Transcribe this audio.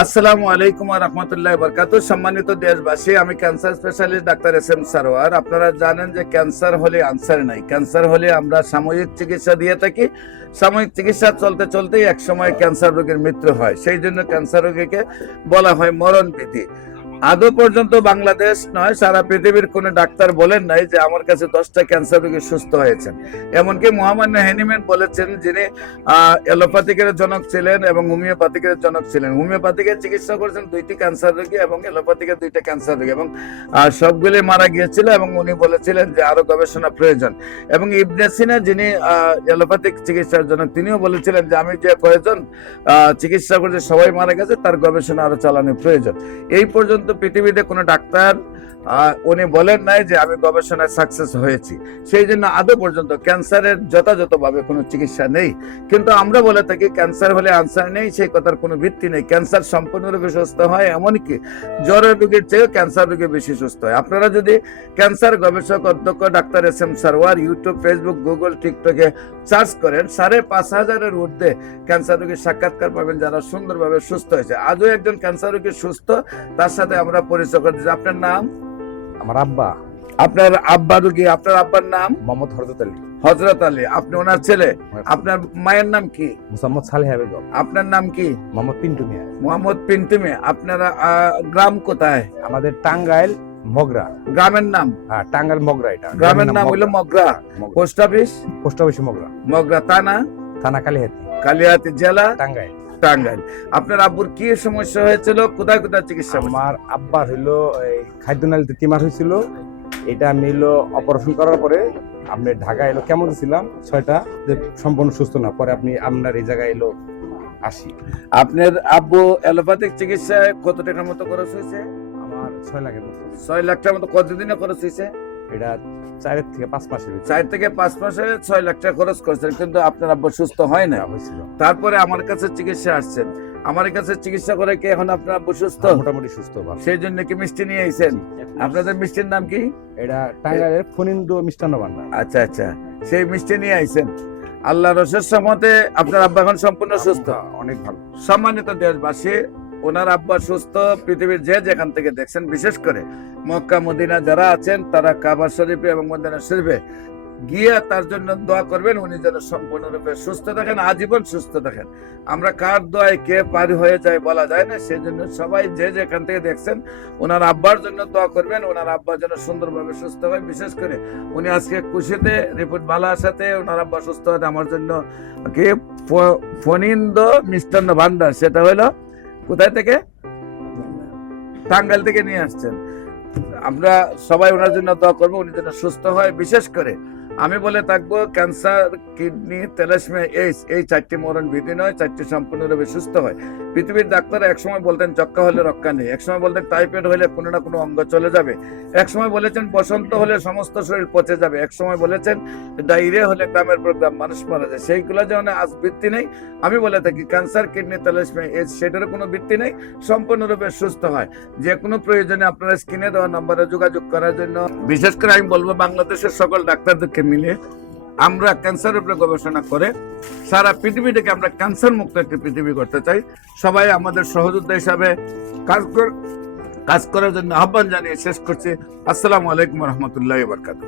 আসসালামু আলাইকুম রহমতুল্লাহ বরকাত সম্মানিত দেশবাসী, আমি cancer specialist doctor S M Sarwar. আপনারা জানেন যে ক্যান্সার হলে আনসার নাই। ক্যান্সার হলে আমরা সাময়িক চিকিৎসা দিয়ে থাকি। সাময়িক চিকিৎসা চলতে চলতেই একসময় ক্যান্সার রোগীর মৃত্যু হয়। সেই জন্য ক্যান্সার রোগীকে বলা হয় মরণ বিধি আদৌ পর্যন্ত বাংলাদেশ নয়, সারা পৃথিবীর কোনো ডাক্তার বলেন নাই যে আমার কাছে দশটা ক্যান্সার রোগী সুস্থ হয়েছেন। এমনকি মহামান্য হ্যানিম্যান বলেছেন যিনি এলোপ্যাথিকের জনক ছিলেন এবং হোমিওপ্যাথিকের জনক ছিলেন। হোমিওপ্যাথিকের চিকিৎসা করেছেন দুইটি ক্যান্সার রোগী এবং এলোপ্যাথিকের দুইটা ক্যান্সার রোগী এবং সবগুলি মারা গিয়েছিল এবং উনি বলেছিলেন যে আরও গবেষণা প্রয়োজন। এবং ইবনে সিনা যিনি এলোপ্যাথিক চিকিৎসার জনক, তিনিও বলেছিলেন যে আমি যে কয়েকজন চিকিৎসা করছে সবাই মারা গেছে, তার গবেষণা আরও চালানোর প্রয়োজন। এই পর্যন্ত পৃথিবীতে কোনো ডাক্তার উনি বলেন নাই যে আমি গবেষণায় সাকসেস হয়েছি। সেই জন্য আদৌ পর্যন্ত ক্যান্সারের যথাযথভাবে কোনো চিকিৎসা নেই। কিন্তু আমরা বলে থাকি, ক্যান্সার হলে আনসার নেই, সেই কথার কোনো ভিত্তি নেই। ক্যান্সার সম্পূর্ণরূপে সুস্থ হয়, এমনকি জ্বরের রোগীর চেয়েও ক্যান্সার রোগী বেশি সুস্থ হয়। আপনারা যদি ক্যান্সার গবেষক, অধ্যক্ষ, doctor S M Sarwar, YouTube, Facebook, Google, টিকটকে সার্চ করেন, সাড়ে পাঁচ হাজারের ঊর্ধ্বে ক্যান্সার রোগীর সাক্ষাৎকার পাবেন যারা সুন্দরভাবে সুস্থ হয়েছে। আজও একজন ক্যান্সার রোগী সুস্থ? তার সাথে আমরা পরিচয় করে দিচ্ছি আপনার নাম? আমার আব্বা। আপনার আব্বা কি? আপনার আব্বার নাম? মোহাম্মদ হরজত আলী। হজরত আলী। আপনি ওনার ছেলে? আপনার মায়ের নাম কি? মুসাম্মদ সালেহা বেগম আপনার নাম কি? মোহাম্মদ পিন্টু মিয়া। মোহাম্মদ পিন্টুমে আপনারা আহ, গ্রাম কোথায়? আমাদের টাঙ্গাইল মগরা। গ্রামের নাম? হ্যাঁ টাঙ্গাইল মগরা এটা। গ্রামের নাম হইল Mogra. Post office? Post office Mogra. Mogra থানা? থানা কালিহাতি। কালিয়াতি জেলা? টাঙ্গাইল। টাঙ্গাইল আপনার আব্বুর কি সমস্যা হয়েছিল? কোথায় কোথায় চিকিৎসা আমার আব্বার হইল খাদ্যনালীতে টিমার হয়েছিল। এটা আমি হইল অপারেশন করার পরে আপনি ঢাকা এলো কেমন ছিলাম? ছয়টা যে সম্পূর্ণ সুস্থ না পরে আপনি আপনার এই জায়গায় এলো আসি। আপনার আব্বু অ্যালোপ্যাথিক চিকিৎসায় কত টাকার মতো খরচ হয়েছে? আমার ছয় লাখের মতো। ছয় লাখ টাকার মতো কতদিনে খরচ হয়েছে? এটা চারের থেকে পাঁচ মাসের চার থেকে পাঁচ মাসে ছয় লাখ টাকা খরচ করেছেন কিন্তু আপনার আব্বু সুস্থ হয় না তারপরে আমার কাছে চিকিৎসা আসছেন। আমার কাছে চিকিৎসা করে কি এখন আপনার আব্বু সুস্থ? হ্যাঁ, মোটামুটি সুস্থ সেই জন্য কি মিষ্টি নিয়ে আইছেন? আপনাদের মিষ্টির নাম কি? এটা টাঙ্গাইলের ফনিন্দু মিষ্টান্ন ভান্ডার। আচ্ছা আচ্ছা। সেই মিষ্টি নিয়ে আইছেন। আল্লাহ রসের সম্মতে আপনার আব্বা এখন সম্পূর্ণ সুস্থ। অনেক ভালো। সম্মানিত দেশবাসী ওনার আব্বা সুস্থ, পৃথিবীর যে যেখান থেকে দেখছেন, বিশেষ করে মক্কা, মদিনা যারা আছেন, তারা কাবা শরীফে এবং মদিনা শরীফে গিয়ে তার জন্য দোয়া করবেন, উনি যেন সম্পূর্ণরূপে সুস্থ থাকেন, আজীবন সুস্থ থাকেন। আমরা কার দোয়ায় কে পারি হয়ে যায় বলা যায় না সেই জন্য সবাই যে যেখান থেকে দেখছেন, ওনার আব্বার জন্য দোয়া করবেন, ওনার আব্বা যেন সুন্দরভাবে সুস্থ হয়। বিশেষ করে উনি আজকে খুশিতে, রিপোর্ট ভালো আসাতে ওনার আব্বা সুস্থ হতে আমার জন্য কি ফনিন্দ মিষ্টান্ন ভান্ডার সেটা হলো কোথায় থেকে? টাঙ্গাইল থেকে নিয়ে আসছেন। আমরা সবাই ওনার জন্য দোয়া করব, উনি যেন সুস্থ হয়। বিশেষ করে আমি বলে থাকব, ক্যান্সার, কিডনি তেলাসমিয়া এইস এই চারটি মরণ ভীতি নয়, চারটি সম্পূর্ণরূপে সুস্থ হয়। পৃথিবীর ডাক্তার একসময় বলতেন, চক্কা হলে রক্ষা নেই। একসময় বলতেন, টাইফয়েড হলে কোনো না কোনো অঙ্গ চলে যাবে। একসময় বলেছেন, বসন্ত হলে সমস্ত শরীর পচে যাবে। একসময় বলেছেন, ডায়রিয়া হলে গ্রামের পর গ্রাম মানুষ মারা যায়। সেইগুলো যেমন আজ ভিত্তি নেই। আমি বলে থাকি, ক্যান্সার, কিডনি তেলাসমিয়া এইস সেটারও কোনো ভিত্তি নেই। সম্পূর্ণরূপে সুস্থ হয়। যে কোনো প্রয়োজনে আপনারা স্ক্রিনে দেওয়া নম্বরে যোগাযোগ করার জন্য, বিশেষ করে আমি বলব, বাংলাদেশের সকল ডাক্তারদেরকে মিলে আমরা ক্যান্সারের উপরে গবেষণা করে সারা পৃথিবীটাকে আমরা ক্যান্সার মুক্ত একটি পৃথিবী করতে চাই। সবাই আমাদের সহযোদ্ধা হিসাবে কাজ কর কাজ করার জন্য আহ্বান জানিয়ে শেষ করছি। আসসালামু আলাইকুম রহমতুল্লাহ বরকাত